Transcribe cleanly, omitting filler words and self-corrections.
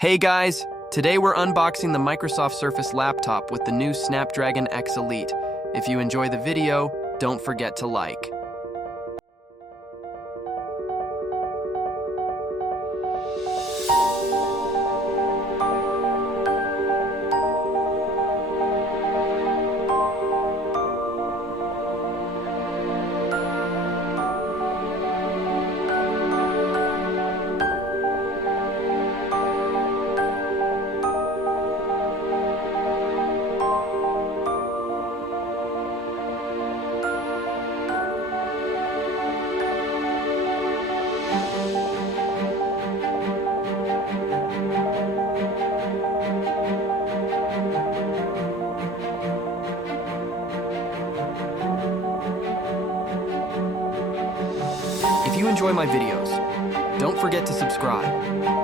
Hey guys, today we're unboxing the Microsoft Surface laptop with the new Snapdragon X Elite. If you enjoy the video, don't forget to like. If you enjoy my videos, don't forget to subscribe.